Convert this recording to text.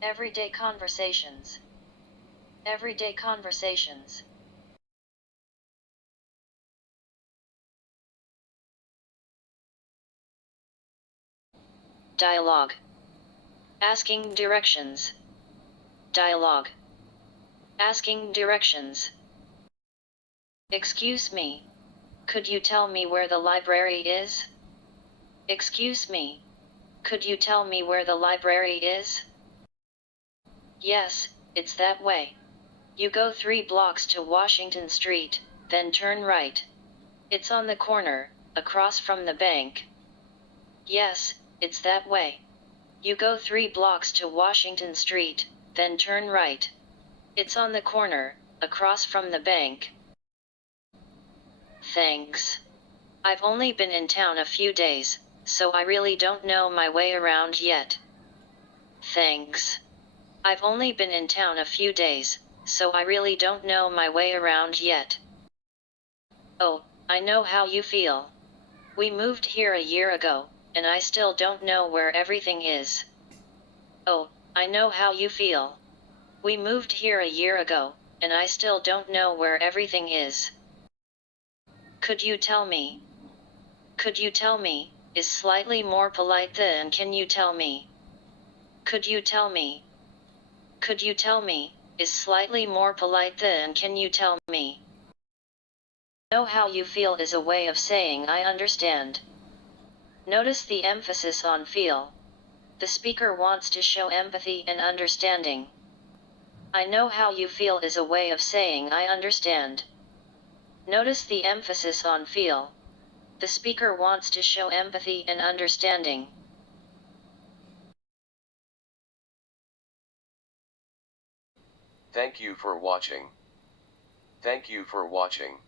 Everyday conversations. Everyday conversations. Dialogue. Asking directions. Dialogue. Asking directions. Excuse me. Could you tell me where the library is? Excuse me. Could you tell me where the library is? Yes, it's that way. You go 3 blocks to Washington Street, then turn right. It's on the corner, across from the bank. Yes, it's that way. You go 3 blocks to Washington Street, then turn right. It's on the corner, across from the bank. Thanks. I've only been in town a few days, so I really don't know my way around yet. Thanks. I've only been in town a few days, so I really don't know my way around yet. Oh, I know how you feel. We moved here a year ago, and I still don't know where everything is. Oh, I know how you feel. We moved here a year ago, and I still don't know where everything is. Could you tell me? Could you tell me is slightly more polite than can you tell me? Could you tell me? Could you tell me is slightly more polite than can you tell me? Know how you feel is a way of saying I understand. Notice the emphasis on feel. The speaker wants to show empathy and understanding. I know how you feel is a way of saying I understand. Notice the emphasis on feel. The speaker wants to show empathy and understanding. Thank you for watching. Thank you for watching.